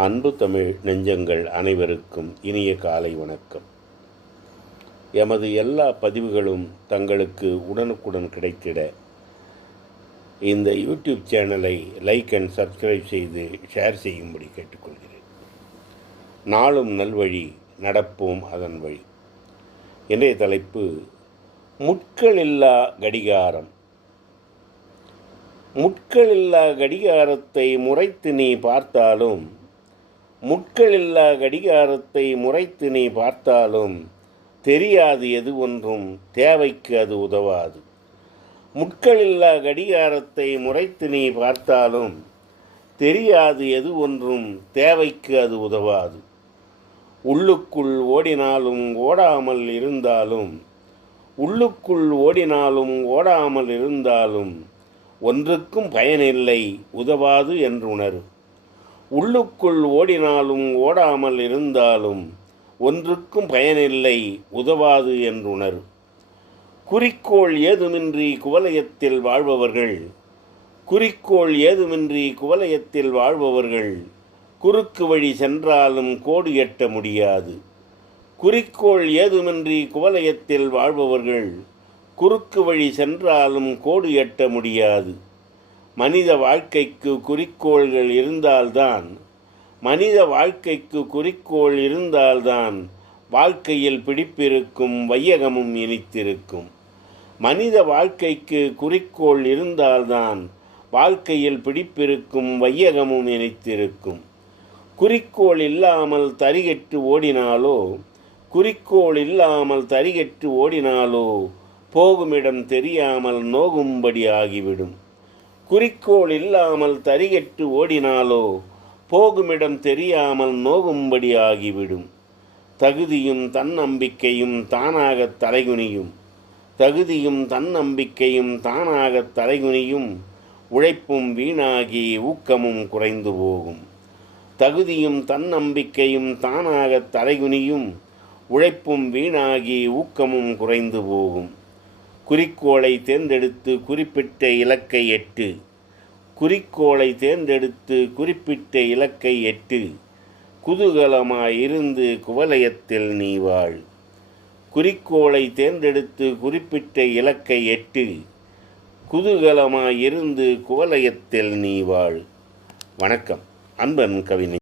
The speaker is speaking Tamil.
அன்பு தமிழ் நெஞ்சங்கள் அனைவருக்கும் இனிய காலை வணக்கம். எமது எல்லா பதிவுகளும் தங்களுக்கு உடனுக்குடன் கிடைத்திட இந்த யூடியூப் சேனலை லைக் அண்ட் சப்ஸ்கிரைப் செய்து ஷேர் செய்யும்படி கேட்டுக்கொள்கிறேன். நாளும் நல்வழி நடப்போம் அதன் வழி. இன்றைய தலைப்பு முட்களில்லா கடிகாரம். முட்களில்லா கடிகாரத்தை முறைத்து நீ பார்த்தாலும் முட்கள் இல்லா கடிகாரத்தை முறைத்து நீ பார்த்தாலும் தெரியாது எது ஒன்றும் தேவைக்கு அது உதவாது. முட்கள் இல்லா கடிகாரத்தை முறைத்து நீ பார்த்தாலும் தெரியாது எது ஒன்றும் தேவைக்கு அது உதவாது. உள்ளுக்குள் ஓடினாலும் ஓடாமல் இருந்தாலும் உள்ளுக்குள் ஓடினாலும் ஓடாமல் இருந்தாலும் ஒன்றுக்கும் பயனில்லை உதவாது என்று உணரும் உள்ளுக்குள் ஓடினாலும் ஓடாமல் இருந்தாலும் ஒன்றுக்கும் பயனில்லை உதவாது என்றுணர். குறிக்கோள் ஏதுமின்றி குவலயத்தில் வாழ்பவர்கள் குறிக்கோள் ஏதுமின்றி குவலயத்தில் வாழ்பவர்கள் குறுக்கு வழி சென்றாலும் கோடு எட்ட முடியாது. குறிக்கோள் ஏதுமின்றி குவலயத்தில் வாழ்பவர்கள் குறுக்கு வழி சென்றாலும் கோடு எட்ட முடியாது. மனித வாழ்க்கைக்கு குறிக்கோள்கள் இருந்தால்தான் மனித வாழ்க்கைக்கு குறிக்கோள் இருந்தால்தான் வாழ்க்கையில் பிடிப்பிருக்கும் வையகமும் இனித்திருக்கும். மனித வாழ்க்கைக்கு குறிக்கோள் இருந்தால்தான் வாழ்க்கையில் பிடிப்பிருக்கும் வையகமும் இணைத்திருக்கும் குறிக்கோள் இல்லாமல் தரிகெட்டு ஓடினாலோ குறிக்கோள் இல்லாமல் தரிகெட்டு ஓடினாலோ போகுமிடம் தெரியாமல் நோகும்படி ஆகிவிடும். குறிக்கோள் இல்லாமல் தரிகெட்டு ஓடினாலோ போகுமிடம் தெரியாமல் நோகும்படி ஆகிவிடும் தகுதியும் தன்னம்பிக்கையும் தானாக தலைகுனியும். தகுதியும் தன்னம்பிக்கையும் தானாக தலைகுனியும். உழைப்பும் வீணாகி ஊக்கமும் குறைந்து போகும். தகுதியும் தன்னம்பிக்கையும் தானாக தலைகுனியும். உழைப்பும் வீணாகி ஊக்கமும் குறைந்து போகும். குறிக்கோளை தேர்ந்தெடுத்து குறிப்பிட்ட இலக்கை எட்டு. குறிக்கோளை தேர்ந்தெடுத்து குறிப்பிட்ட இலக்கை எட்டு. குதூகலமாயிருந்து குவலயத்தில் நீ வாழ். குறிக்கோளை தேர்ந்தெடுத்து குறிப்பிட்ட இலக்கை எட்டு. குதூகலமாயிருந்து குவலயத்தில் நீ வாழ். வணக்கம். அன்பன் கவிஞர்